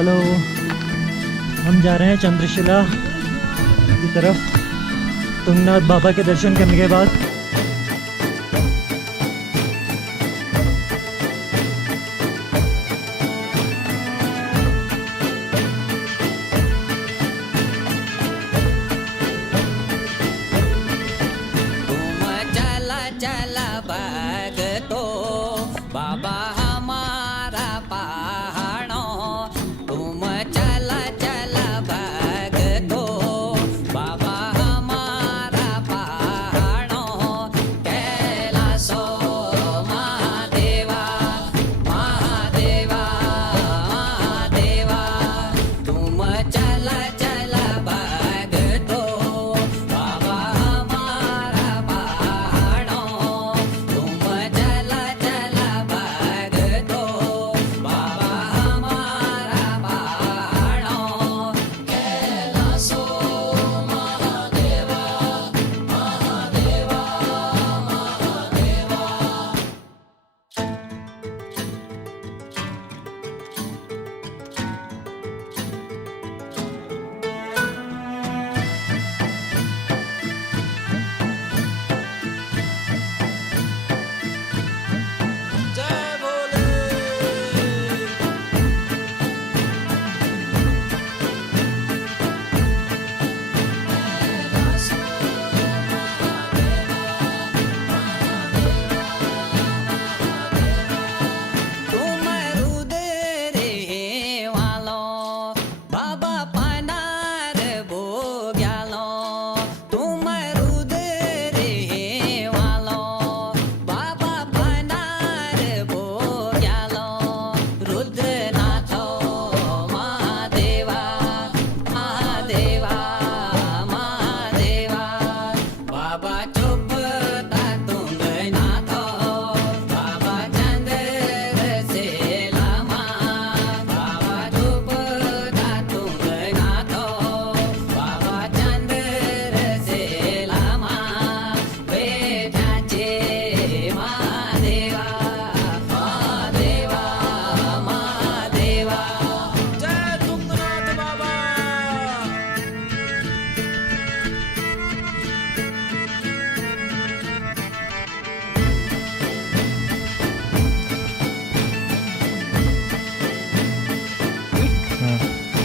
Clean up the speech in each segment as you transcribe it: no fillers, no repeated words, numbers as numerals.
Hello, हम जा रहे हैं चंद्रशिला की तरफ तुंगनाथ बाबा के दर्शन करने के बाद।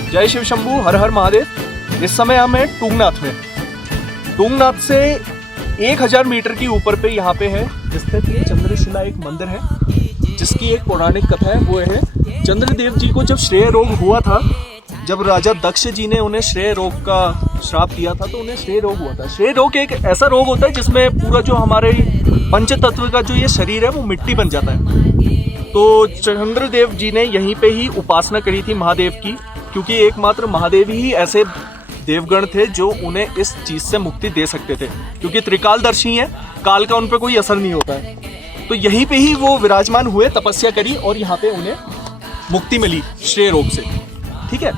जय शिव शंभू, हर हर महादेव। इस समय हम हैं तुंगनाथ में। तुंगनाथ से 1000 मीटर की ऊपर पे यहाँ पे है स्थित चंद्रशिला एक मंदिर है, जिसकी एक पौराणिक कथा है। वो है चंद्रदेव जी को जब श्रेय रोग हुआ था, जब राजा दक्ष जी ने उन्हें श्रेय रोग का श्राप दिया था, तो उन्हें श्रेय रोग हुआ था। श्रेय रोग एक ऐसा रोग होता है जिसमें पूरा जो हमारे पंच तत्व का जो ये शरीर है वो मिट्टी बन जाता है। तो चंद्रदेव जी ने यहीं पे ही उपासना करी थी महादेव की, क्योंकि एकमात्र महादेव ही ऐसे देवगण थे जो उन्हें इस चीज से मुक्ति दे सकते थे, क्योंकि त्रिकालदर्शी हैं, काल का उन पर कोई असर नहीं होता है। तो यहीं पे ही वो विराजमान हुए, तपस्या करी और यहाँ पे उन्हें मुक्ति मिली श्रेय रोग से। ठीक है,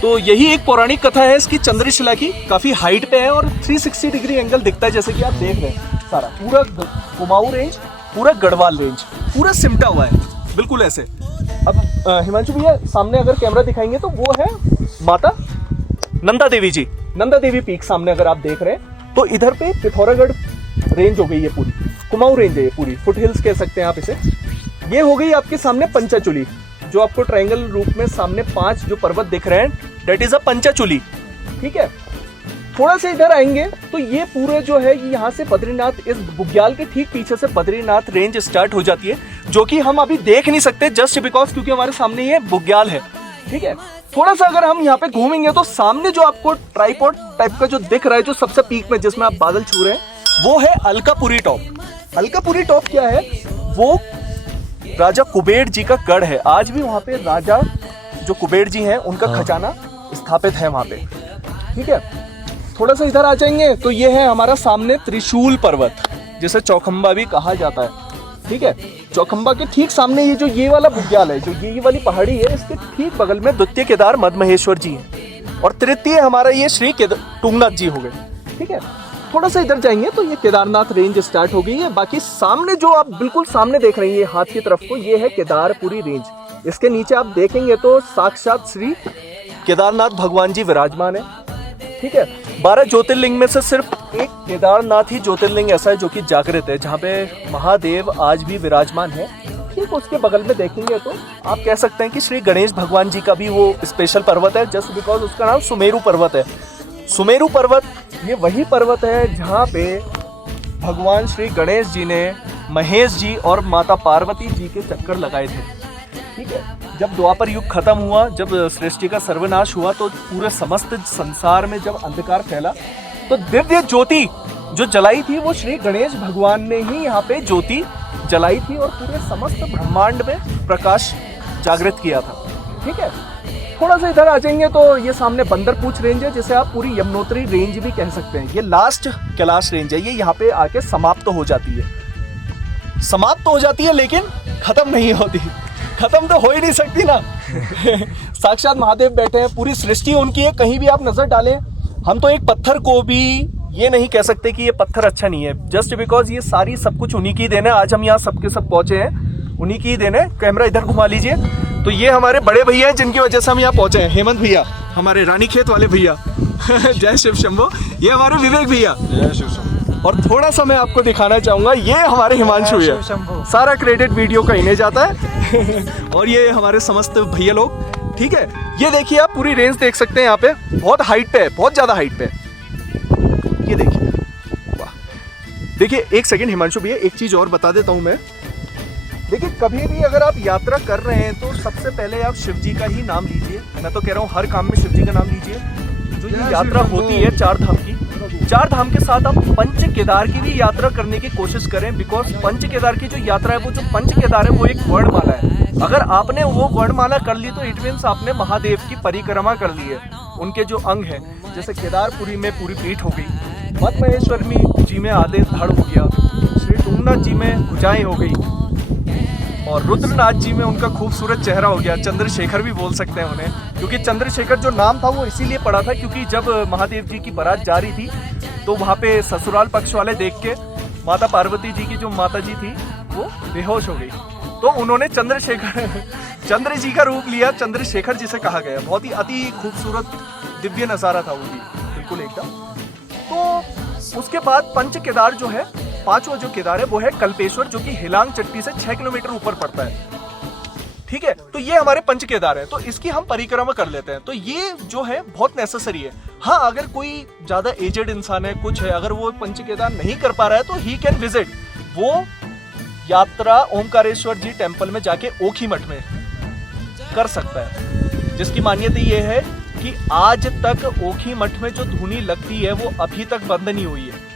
तो यही एक पौराणिक कथा है इसकी चंद्रशिला की। काफी हाइट पे है और 360 डिग्री एंगल दिखता है, जैसे कि आप देख रहे हैं। सारा पूरा कुमाऊं रेंज, पूरा गढ़वाल रेंज पूरा सिमटा हुआ है, बिल्कुल ऐसे। अब हिमांशु भैया सामने अगर कैमरा दिखाएंगे तो वो है माता नंदा देवी जी, नंदा देवी पीक सामने अगर आप देख रहे हैं। तो इधर पे पिथौरागढ़ रेंज हो गई है, पूरी कुमाऊं रेंज है ये पूरी, फुट हिल्स कह सकते हैं आप इसे। ये हो गई आपके सामने पंचाचूली, जो आपको ट्रायंगल रूप में सामने 5 जो पर्वत दिख रहे हैं, दैट इज अ पंचाचूली। ठीक है, थोड़ा सा इधर आएंगे तो ये पूरे जो है यहाँ से बद्रीनाथ, इस बुग्याल के ठीक पीछे से बद्रीनाथ रेंज स्टार्ट हो जाती है, जो कि हम अभी देख नहीं सकते जस्ट बिकॉज क्योंकि हमारे सामने ये बुग्याल है। ठीक है, थोड़ा सा अगर हम यहाँ पे घूमेंगे तो सामने जो आपको ट्राइपॉड टाइप का जो दिख रहा है, जो सबसे पीक में जिसमें आप बादल छू रहे हैं, वो है अलकापुरी टॉप। अलकापुरी टॉप क्या है? वो राजा कुबेर जी का गढ़ है। आज भी वहाँ पे राजा जो कुबेर जी हैं उनका खजाना स्थापित है वहाँ पे। ठीक है, थोड़ा सा इधर आ जाएंगे तो ये है हमारा सामने त्रिशूल पर्वत, जिसे चौखंबा भी कहा जाता है। ठीक है, चौखंबा के ठीक सामने ये जो ये वाला बुग्याल है, जो ये वाली पहाड़ी है, इसके ठीक बगल में द्वितीय केदार मदमहेश्वर जी हैं और तृतीय हमारा ये श्री तुंगनाथ जी हो गए। ठीक है, थोड़ा सा इधर जाएंगे तो ये केदारनाथ रेंज स्टार्ट हो गई है। बाकी सामने जो आप बिल्कुल सामने देख रहे हैं ये हाथ की तरफ को, ये है केदारपुरी रेंज। इसके नीचे आप देखेंगे तो साक्षात श्री केदारनाथ भगवान जी विराजमान है। ठीक है, 12 ज्योतिर्लिंग में से सिर्फ एक केदारनाथ ही ज्योतिर्लिंग ऐसा है जो कि जागृत है, जहाँ पे महादेव आज भी विराजमान है। ठीक, उसके बगल में देखेंगे तो आप कह सकते हैं कि श्री गणेश भगवान जी का भी वो स्पेशल पर्वत है, जस्ट बिकॉज उसका नाम सुमेरु पर्वत है। सुमेरु पर्वत ये वही पर्वत है जहाँ पे भगवान श्री गणेश जी ने महेश जी और माता पार्वती जी के चक्कर लगाए थे। ठीक है, जब द्वापर युग खत्म हुआ, जब सृष्टि का सर्वनाश हुआ, तो पूरे समस्त संसार में जब अंधकार फैला तो दिव्य ज्योति जो जलाई थी वो श्री गणेश भगवान ने ही यहाँ पे ज्योति जलाई थी और पूरे समस्त ब्रह्मांड में प्रकाश जागृत किया था। ठीक है, थोड़ा सा इधर आ जाएंगे तो ये सामने बंदरपूछ रेंज है, जिसे आप पूरी यमुनोत्री रेंज भी कह सकते हैं। ये लास्ट कैलाश रेंज है, ये यहाँ पे आके समाप्त हो जाती है। समाप्त हो जाती है लेकिन खत्म नहीं होती, खत्म तो हो ही नहीं सकती ना। साक्षात महादेव बैठे हैं, पूरी सृष्टि उनकी है। कहीं भी आप नजर डालें, हम तो एक पत्थर को भी ये नहीं कह सकते कि ये पत्थर अच्छा नहीं है, जस्ट बिकॉज ये सारी सब कुछ उन्हीं की देन है। आज हम यहाँ सबके सब पहुंचे हैं, उन्हीं की देन है। कैमरा इधर घुमा लीजिए, तो ये हमारे बड़े भैया हैं जिनकी वजह से हम यहाँ पहुंचे हैं। हेमंत भैया, हमारे रानीखेत वाले भैया। जय शिव शंभो। ये हमारे विवेक भैया। जय शिव शंभो। और थोड़ा सा मैं आपको दिखाना चाहूंगा, ये हमारे हिमांशु है, सारा क्रेडिट वीडियो का इन्हें जाता है। और ये हमारे समस्त भैया लोग। ठीक है, ये देखिए आप पूरी रेंज देख सकते हैं, यहाँ पे बहुत हाइट पे है, बहुत ज्यादा हाइट पे है। ये देखिए, वाह। देखिए एक सेकंड हिमांशु भैया, एक चीज और बता देता हूं मैं। देखिए कभी भी अगर आप यात्रा कर रहे हैं तो सबसे पहले आप शिव जी का ही नाम लीजिए। मैं तो कह रहा हूँ हर काम में शिव जी का नाम लीजिए। जो ये यात्रा होती है चार धाम की, चार धाम के साथ आप पंच केदार की भी यात्रा करने की कोशिश करें, बिकॉज पंच केदार की जो यात्रा है, वो जो पंच केदार है वो एक वर्णमाला है। अगर आपने वो वर्णमाला कर ली तो इट मीन्स आपने महादेव की परिक्रमा कर ली है। उनके जो अंग है, जैसे केदारपुरी में पूरी पीठ हो गई, मत महेश्वरी जी में आधे धड़ हो गया, श्री तुंगनाथ जी में भुजाएं हो गई, और रुद्रनाथ जी में उनका खूबसूरत चेहरा हो गया। चंद्रशेखर भी बोल सकते हैं उन्हें, क्योंकि चंद्रशेखर जो नाम था वो इसीलिए पड़ा था क्योंकि जब महादेव जी की बारात जा रही थी तो वहाँ पे ससुराल पक्ष वाले देख के माता पार्वती जी की जो माता जी थी वो बेहोश हो गई, तो उन्होंने चंद्रशेखर चंद्र जी का रूप लिया, चंद्रशेखर जिसे कहा गया। बहुत ही अति खूबसूरत दिव्य नज़ारा था वो भी, बिल्कुल एकदम। तो उसके बाद पंच केदार जो है, पांचवा जो केदार है वो है कल्पेश्वर, जो कि हिलांग चट्टी से 6 किलोमीटर ऊपर पड़ता है। ठीक है, तो ये हमारे पंच केदार है, तो इसकी हम परिक्रमा कर लेते हैं। तो ये जो है बहुत नेसेसरी है। हाँ, अगर कोई ज्यादा एजेड इंसान है, कुछ है, अगर वो पंच केदार नहीं कर पा रहा है तो ही कैन विजिट, वो यात्रा ओमकारेश्वर जी टेम्पल में जाके ओखी मठ में कर सकता है, जिसकी मान्यता ये है कि आज तक ओखी मठ में जो धुनी लगती है वो अभी तक बंद नहीं हुई है।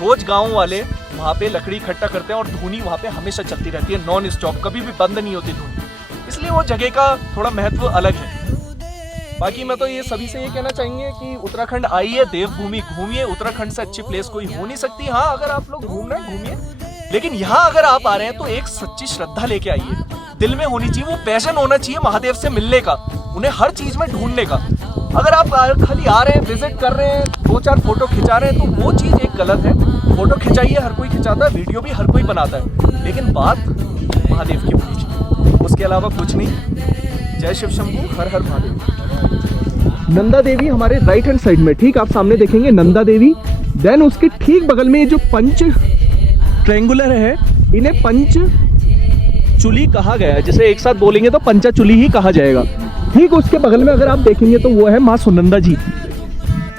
रोज गांव वाले वहाँ पे लकड़ी इकट्ठा करते हैं और धुनी वहाँ पे हमेशा चलती रहती है, नॉन स्टॉप, कभी भी बंद नहीं होती धुनी। इसलिए वो जगह का थोड़ा महत्व अलग है। बाकी मैं तो ये सभी से ये कहना चाहेंगे कि उत्तराखंड आइए, देवभूमि घूमिए, उत्तराखंड से अच्छी प्लेस कोई हो नहीं सकती। हाँ, अगर आप लोग घूम रहे हैं घूमिए, लेकिन यहाँ अगर आप आ रहे हैं तो एक सच्ची श्रद्धा लेके आइए, दिल में होनी चाहिए, वो पैशन होना चाहिए महादेव से मिलने का, उन्हें हर चीज में ढूंढने का। अगर आप खाली आ रहे हैं, विजिट कर रहे हैं, 2-4 फोटो खिंचा रहे हैं, तो वो चीज एक गलत है। फोटो खिंचाइए, हर कोई खिंचाता है, वीडियो भी हर कोई बनाता है, लेकिन बात महादेव की होनी चाहिए, उसके अलावा कुछ नहीं। जय शिव शंभू, हर हर महादेव। नंदा देवी हमारे राइट हैंड साइड में, ठीक आप सामने देखेंगे नंदा देवी। देन उसके ठीक बगल में जो पंच ट्रायंगुलर है, इन्हें पंच चुली कहा गया है, जिसे एक साथ बोलेंगे तो पंचा चुली ही कहा जाएगा। ठीक उसके बगल में अगर आप देखेंगे तो वो है माँ सुनंदा जी।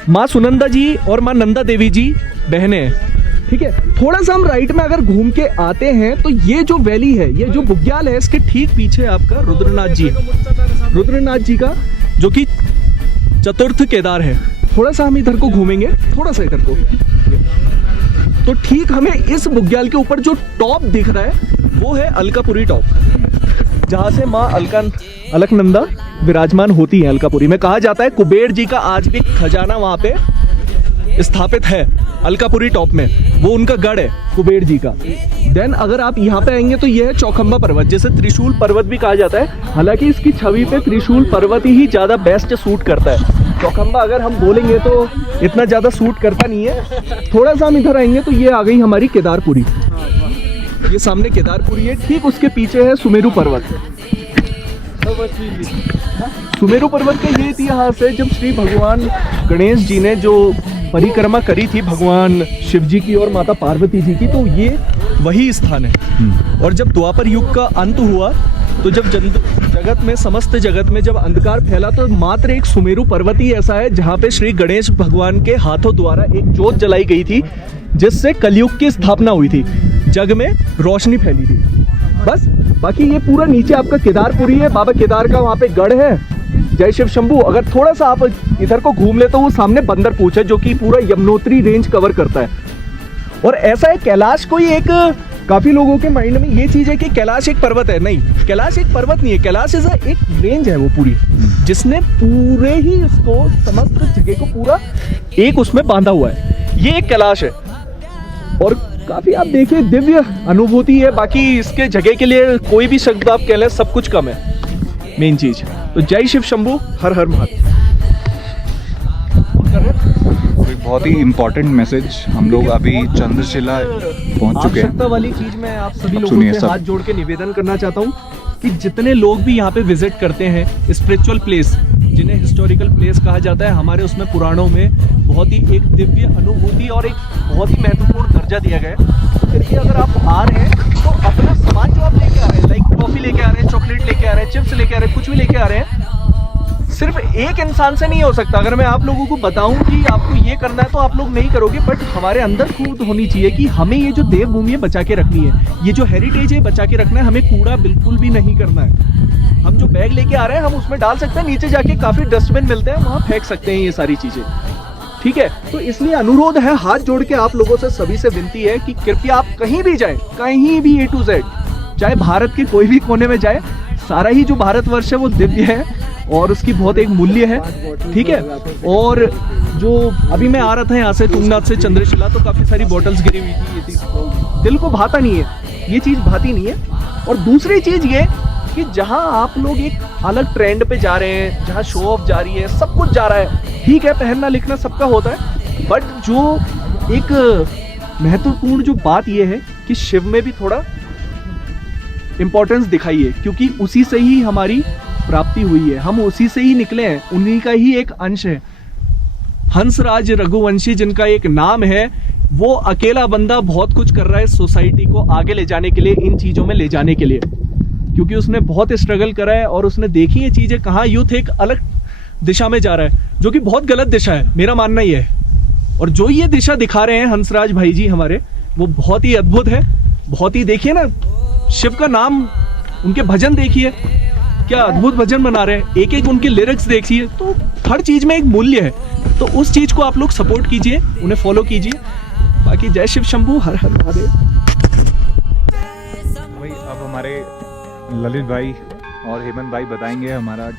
माँ सुनंदा जी और माँ नंदा देवी जी बहनें हैं। ठीक है, थोड़ा सा हम राइट में अगर घूम के आते हैं तो ये जो वैली है, ये जो बुग्याल है, इसके ठीक पीछे आपका रुद्रनाथ जी, रुद्रनाथ जी का जो कि चतुर्थ केदार है। थोड़ा सा हम इधर को घूमेंगे, थोड़ा सा इधर को, तो ठीक हमें इस बुग्याल के ऊपर जो टॉप दिख रहा है वो है अलकापुरी टॉप, जहाँ से माँ अलकनंदा विराजमान होती है। अलकापुरी में कहा जाता है कुबेर जी का आज भी खजाना वहाँ पे स्थापित है अलकापुरी टॉप में, वो उनका गढ़ है कुबेर जी का। देन अगर आप यहाँ पे आएंगे तो यह है चौखंबा पर्वत, जिसे त्रिशूल पर्वत भी कहा जाता है। हालांकि इसकी छवि पे त्रिशूल पर्वत ही ज़्यादा बेस्ट सूट करता है, चौखंबा अगर हम बोलेंगे तो इतना ज़्यादा सूट करता नहीं है। थोड़ा सा हम इधर आएंगे तो ये आ गई हमारी केदारपुरी, ये सामने केदारपुरी है, ठीक उसके पीछे है सुमेरु पर्वत। सुमेरु पर्वत का ये इतिहास है, जब श्री भगवान गणेश जी ने जो परिक्रमा करी थी भगवान शिव जी की और माता पार्वती जी की, तो ये वही स्थान है। और जब द्वापर युग का अंत हुआ, तो जब जगत में, समस्त जगत में जब अंधकार फैला, तो मात्र एक सुमेरु पर्वत ही ऐसा है जहाँ पे श्री गणेश भगवान के हाथों द्वारा एक ज्योत जलाई गई थी, जिससे कलयुग की स्थापना हुई थी, जग में रोशनी फैली थी। बस, बाकी ये पूरा नीचे आपका केदारपुरी है, बाबा केदार का वहाँ पे गढ़ है, जय शिव शंभू। अगर थोड़ा सा आप इधर को घूम ले तो वो सामने बंदरपूछ है, जो कि पूरा यमुनोत्री रेंज कवर करता है। और ऐसा है, कैलाश कोई एक, काफी लोगों के माइंड में ये चीज है कि कैलाश एक पर्वत है। नहीं, कैलाश एक पर्वत नहीं है, कैलाश इज एक रेंज है वो पूरी, जिसने पूरे ही इसको, समस्त जगह को पूरा एक उसमें बांधा हुआ है। ये एक कैलाश है और काफी आप देखिए दिव्य अनुभूति है। बाकी इसके जगह के लिए कोई भी शब्द आप कह लें, सब कुछ कम है, मेन चीज। तो जय शिव शंभू, हर हर महादेव। एक बहुत ही इम्पोर्टेंट मैसेज, हम लोग अभी चंद्रशिला पहुंच चुके हैं। आवश्यकता वाली चीज मैं आप सभी अब लोगों सुनिए से सब। हाथ जोड़ के निवेदन करना चाहता हूँ कि जितने लोग भी यहाँ पे विजिट करते हैं, स्पिरिचुअल प्लेस जिन्हें हिस्टोरिकल प्लेस कहा जाता है, हमारे उसमें पुराणों में बहुत ही एक दिव्य अनुभूति और एक बहुत ही महत्वपूर्ण दर्जा दिया गया है। फिर भी अगर आप आ रहे हैं तो अपना सामान जो आप लेके आ रहे हैं, लाइक कॉफी लेके आ रहे हैं, चॉकलेट लेके आ रहे हैं, चिप्स लेके आ रहे हैं, कुछ भी लेके आ रहे हैं, सिर्फ एक इंसान से नहीं हो सकता। अगर मैं आप लोगों को बताऊं कि आपको ये करना है तो आप लोग नहीं करोगे, बट हमारे अंदर खुद होनी चाहिए कि हमें ये जो देवभूमि है बचा के रखनी है, ये जो हेरिटेज है बचा के रखना है। हमें कूड़ा बिल्कुल भी नहीं करना है। हम जो बैग लेके आ रहे हैं हम उसमें डाल सकते हैं, नीचे जाके काफी डस्टबिन मिलते हैं, वहां फेंक सकते हैं ये सारी चीजें, ठीक है। तो इसलिए अनुरोध है, हाथ जोड़ के आप लोगों से सभी से विनती है कि कृपया आप कहीं भी जाए, कहीं भी A to Z, चाहे भारत के कोई भी कोने में जाए, सारा ही जो भारतवर्ष है वो दिव्य है और उसकी बहुत एक मूल्य है, ठीक है। और जो अभी मैं आ रहा था यहाँ से तुंगनाथ से चंद्रशिला, तो काफी सारी बॉटल्स गिरी हुई थी, ये थी, दिल को भाता नहीं है, ये चीज भाती नहीं है। और दूसरी चीज ये कि जहां आप लोग एक अलग ट्रेंड पे जा रहे हैं, जहां शो ऑफ जा रही है, सब कुछ जा रहा है, ठीक है, पहनना लिखना सबका होता है, बट जो एक महत्वपूर्ण जो बात ये है कि शिव में भी थोड़ा इंपॉर्टेंस दिखाइए, क्योंकि उसी से ही हमारी प्राप्ति हुई है, हम उसी से ही निकले हैं, उन्हीं का ही एक अंश है। हंसराज रघुवंशी जिनका एक नाम है, वो अकेला बंदा बहुत कुछ कर रहा है सोसाइटी को आगे ले जाने के लिए, इन चीजों में ले जाने के लिए, क्योंकि उसने बहुत स्ट्रगल करा है और उसने देखी ये चीजें कहाँ यूथ एक अलग दिशा में जा रहा है, जो कि बहुत गलत दिशा है, मेरा मानना ये है। और जो ये दिशा दिखा रहे हैं हंसराज भाई जी हमारे, वो बहुत ही अद्भुत है, बहुत ही, देखिए ना, शिव का नाम, उनके भजन देखिए, क्या अद्भुत भजन बना रहे हैं, एक एक उनके लिरिक्स देखिए, तो हर चीज में एक मूल्य है। तो उस चीज को आप लोग सपोर्ट कीजिए, उन्हें फॉलो कीजिए। बाकी जय शिव शंभू, हर हर महादेव। भाई अब हमारे ललित भाई और हेमंत भाई बताएंगे हमारा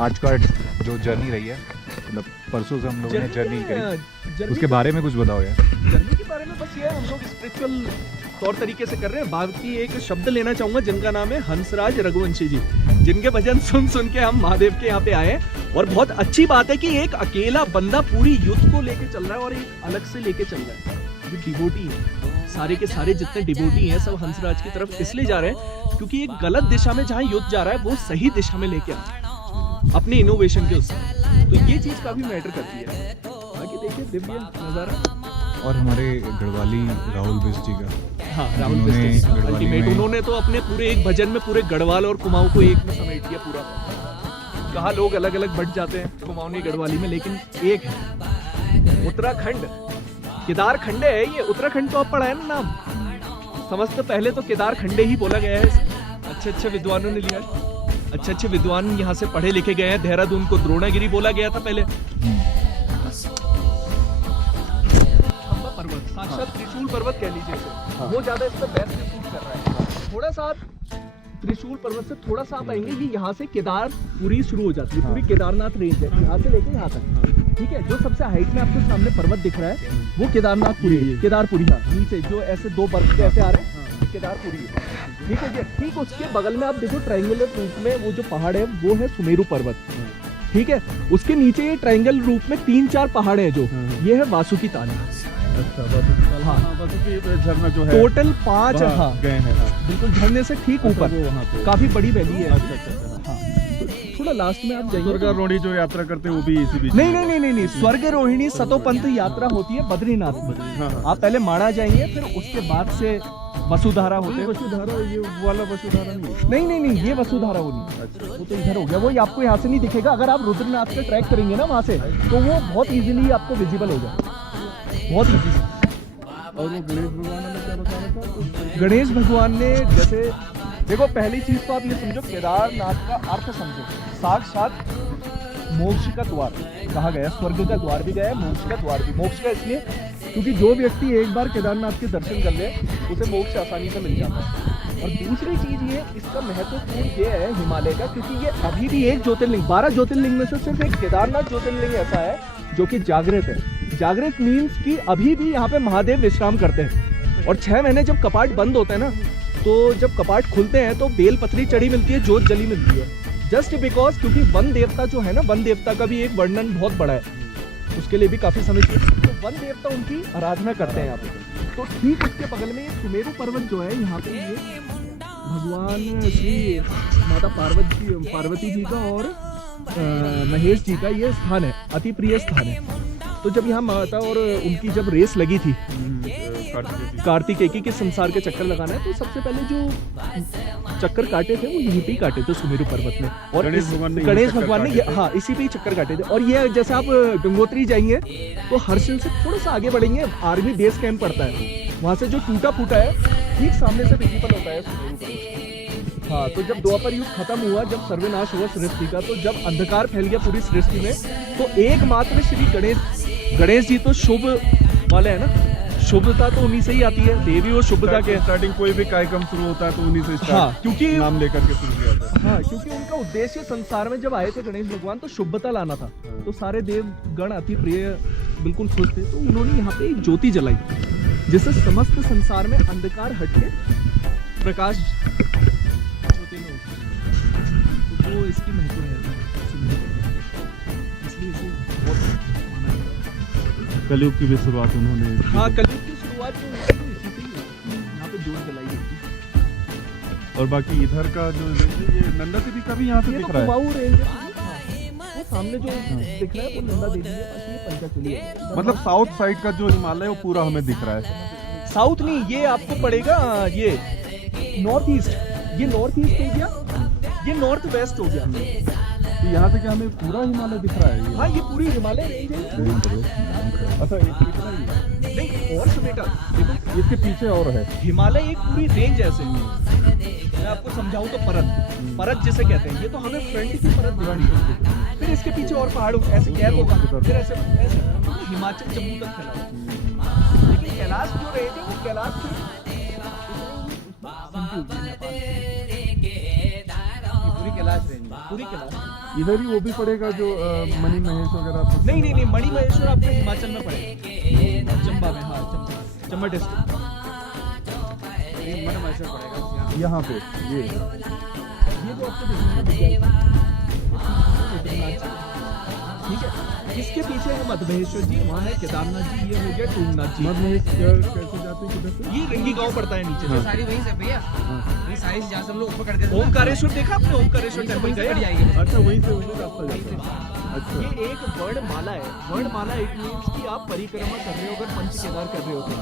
आज का जो जर्नी रही है, मतलब परसों से हम लोगों ने जर्नी करी, उसके बारे में कुछ बताओ यार। जर्नी के बारे में बस ये है, हम लोग स्पिरिचुअल तौर तरीके से कर रहे हैं। बाकी एक शब्द लेना चाहूंगा जिनका नाम है हंसराज रघुवंशी जी, जिनके भजन सुन सुन के हम महादेव के यहाँ पे आए हैं। और बहुत अच्छी बात है कि एक अकेला बंदा पूरी यूथ को लेके चल रहा है और एक अलग से लेके चल रहा है। जो डिवोटी है, सारे के सारे जितने डिवोटी हैं, सब हंसराज की तरफ इसलिए जा रहे हैं क्योंकि एक गलत दिशा में जहाँ यूथ जा रहा है वो सही दिशा में लेके आ अपने इनोवेशन के उससे। तो ये चीज काफी मैटर करती है। बाकी देखिए दिव्य नजारा। और हमारे गढ़वाली राहुल बिस्ट जी का, हाँ, राहुल उन्होंने बिस्ट गढ़वाली अल्टीमेट, में- उन्होंने तो अपने पूरे एक भजन में पूरे गढ़वाल और कुमाऊं को एक में समेट दिया पूरा। कहा लोग अलग अलग बट जाते हैं कुमाऊनी गढ़वाली में, लेकिन एक है उत्तराखंड, केदार खंडे है ये। उत्तराखंड तो आप पढ़ा है ना नाम, समझते पहले तो केदार खंडे ही बोला गया है, अच्छे अच्छे विद्वानों ने लिया, अच्छे अच्छे विद्वान यहाँ से पढ़े लिखे गए हैं। देहरादून को द्रोणागिरी बोला गया था पहले। पर्वत, साक्षात त्रिशूल पर्वत कह लीजिए इसे, वो ज्यादा इस पर बेस्ट सूट कर रहा है। थोड़ा सा त्रिशूल पर्वत से थोड़ा सा आप आएंगे कि यहाँ से केदारपुरी शुरू हो जाती है, पूरी केदारनाथ रेंज है, यहाँ से लेके यहाँ तक, ठीक है। जो सबसे हाइट में आपको सामने पर्वत दिख रहा है वो केदारनाथपुरी है, केदारपुरी। हाँ, नीचे जो ऐसे दो बर्फ कैसे आ रहे हैं, केदारपुरी है, ठीक है जी। ठीक उसके बगल में आप देखो ट्रायंगुलर रूप में वो जो पहाड़ है वो है सुमेरु पर्वत, ठीक है। उसके नीचे ये ट्रायंगल रूप में 3-4 पहाड़ है, जो ये है वासुकी ताल। हाँ, झरना जो है टोटल 5 गए हैं, बिल्कुल झरने से ठीक ऊपर, काफी बड़ी वैली है। अच्छा। हाँ, थोड़ा लास्ट में आप जाइए। स्वर्गारोहणी जो यात्रा करते हैं वो भी इसी बीच? नहीं, स्वर्गारोहिणी सतोपंथ यात्रा होती है बद्रीनाथ में। हाँ। आप पहले माणा जाएंगे, फिर उसके बाद से वसुधारा होते हैं। वसुधारा, ये वाला वसुधारा नहीं? नहीं, ये वसुधारा वो नहीं, वो तो इधर हो गया। वो आपको यहाँ से नहीं दिखेगा। अगर आप रुद्रनाथ का ट्रैक करेंगे ना वहाँ से, तो वो बहुत इजीली आपको विजिबल हो जाए, बहुत इजी। और वो गणेश भगवान ने क्या बता रहा था? गणेश भगवान ने जैसे देखो, पहली चीज तो आप ये समझो, केदारनाथ का अर्थ समझो, साक्षात मोक्ष का द्वार कहा गया। स्वर्ग का द्वार भी गया है, मोक्ष का द्वार भी। मोक्ष का इसलिए क्योंकि जो व्यक्ति एक बार केदारनाथ के दर्शन कर ले, उसे मोक्ष आसानी से मिल जाता है। और दूसरी चीज ये, इसका महत्वपूर्ण ये है हिमालय का, क्योंकि ये अभी भी एक ज्योतिर्लिंग, 12 ज्योतिर्लिंग में से सिर्फ एक केदारनाथ ज्योतिर्लिंग ऐसा है जो कि जागृत है। जागृत मीन्स कि अभी भी यहाँ पे महादेव विश्राम करते हैं। और 6 महीने जब कपाट बंद होते हैं ना, तो जब कपाट खुलते हैं तो बेलपत्री चढ़ी मिलती है, जोत जली मिलती है। जस्ट बिकॉज, क्योंकि वन देवता जो है ना, वन देवता का भी एक वर्णन बहुत बड़ा है, उसके लिए भी काफी समय चाहिए। तो वन देवता उनकी आराधना करते हैं यहाँ पे। तो ठीक उसके बगल में ये सुमेरु पर्वत जो है, यहाँ पे ये भगवान श्री माता पार्वती जी का और महेश जी का ये स्थान है, अति प्रिय स्थान है। तो जब यहाँ माता और उनकी जब रेस लगी थी कार्तिकेय की संसार के चक्कर लगाना है, तो सबसे पहले जो चक्कर काटे थे वो यहीं पे ही काटे थे, सुमेरु पर्वत में। और गणेश भगवान ने हाँ इसी पे ही चक्कर काटे थे। और ये जैसे आप गंगोत्री जाएंगे तो हर्षिल से थोड़ा सा आगे बढ़ेंगे, आर्मी बेस कैंप पड़ता है, वहां से जो टूटा फूटा है ठीक सामने से विजिबल होता है सुमेरु पर्वत। हाँ, तो जब द्वापर युग खत्म हुआ, जब सर्वनाश हुआ सृष्टि का, तो जब अंधकार फैल गया पूरी सृष्टि में, तो एकमात्र श्री गणेश जी तो शुभ वाले है ना, शुभता तो उन्हीं से ही आती है, देवी और शुभता के। स्टार्टिंग कोई भी कार्यक्रम शुरू होता है तो उन्हीं से हाँ, क्योंकि नाम लेकर के शुरू किया जाता है। हाँ, क्योंकि उनका उद्देश्य संसार में जब आए थे गणेश भगवान, तो शुभता लाना था। तो सारे देव गण अति प्रिय बिल्कुल खुश थे, तो उन्होंने यहाँ पे एक ज्योति जलाई, जिससे समस्त संसार में अंधकार हट के प्रकाश ज्योति में उठा। तो वो इसकी महत्व है, इसलिए इसे बहुत माना जाता है। कलयुग की भी शुरुआत उन्होंने। हाँ, कलयुग की शुरुआत जो है तो इसी से ही है, यहाँ पे ज्योत जलाई गई थी। और बाकी इधर का जो ये नंदा देवी का भी यहाँ से दिख रहा है। कुमाऊं रेंज है, वो सामने जो दिख रहा है वो नंदा देवी है, और ये पंचकुली है। मतलब साउथ साइड का जो हिमालय वो पूरा हमें दिख रहा है। साउथ नहीं, ये आपको पड़ेगा ये नॉर्थ ईस्ट, ये नॉर्थ ईस्ट हो गया, ये नॉर्थ वेस्ट हो गया। तो यहाँ से क्या हमें पूरा हिमालय दिख रहा है? हाँ, ये पूरी हिमालय रेंज है। अच्छा, इतना ही है? नहीं, और समेटा देखो, इसके पीछे और है हिमालय एक पूरी रेंज ऐसे। मैं आपको समझाऊं तो परत जिसे कहते हैं, ये तो हमें फ्रंट की परत दिखानी है। फिर इसके पीछे और पहाड़ ऐसे गैप होगा, फिर ऐसे हिमाचल जम्मू तक फैला हुआ। लेकिन कैलाश जो रेंज है वो कैलाश पूरी कैलाश रेंज, पूरी कैलाश। इधर ही वो भी पड़ेगा जो मणि महेश वगैरह? नहीं, मणि महेश्वर आपको हिमाचल में पड़ेगा, चंबा में। हाँ, चंबा डिस्ट्रिक्ट मणि महेश्वर पड़ेगा यहाँ पे। ये जो आपको देखना है, ठीक है। इसके पीछे है मधमहेश्वर जी, वहाँ है केदारनाथ जी, ये हो गया टूंगनाथ जी। मधमहेश्वर कैसे जाते हैं किधर से? ये रिंगी गांव पड़ता है नीचे से। सारी वहीं से भैया, ये सारी जहाँ से हम लोग ऊपर करके ओमकारेश्वर देखा आपने? ओमकारेश्वर टेंपल गए? अच्छा, वहीं से रास्ता जाता है। अच्छा, ये एक वर्णमाला है। वर्णमाला इट मीन्स कि आप परिक्रमा कर रहे हो, अगर पंच केदार कर रहे हो तो